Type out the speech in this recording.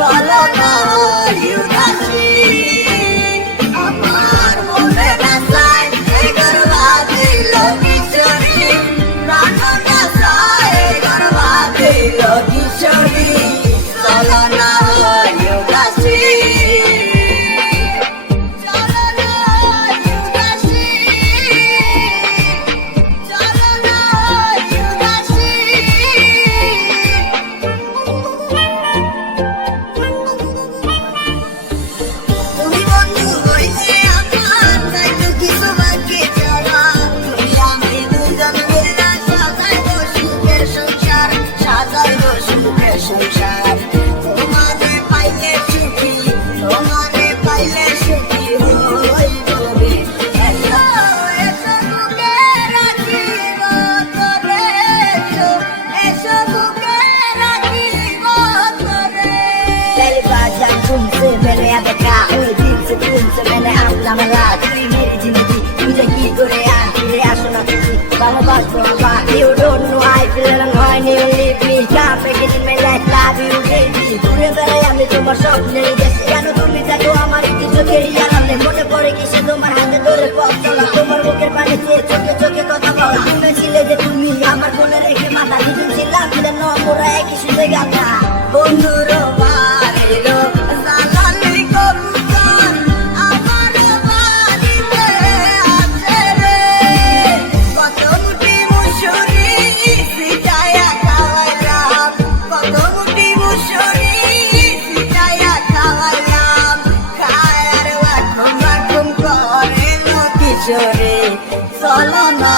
I love you. ওই দিচ্ছে তুলছে মেনে আসলাম রাত তুই মেরে জিনেদি তুই যে কি করে আন ফিরে আসো না খুশি বাবা বাসবো জোরে চলো না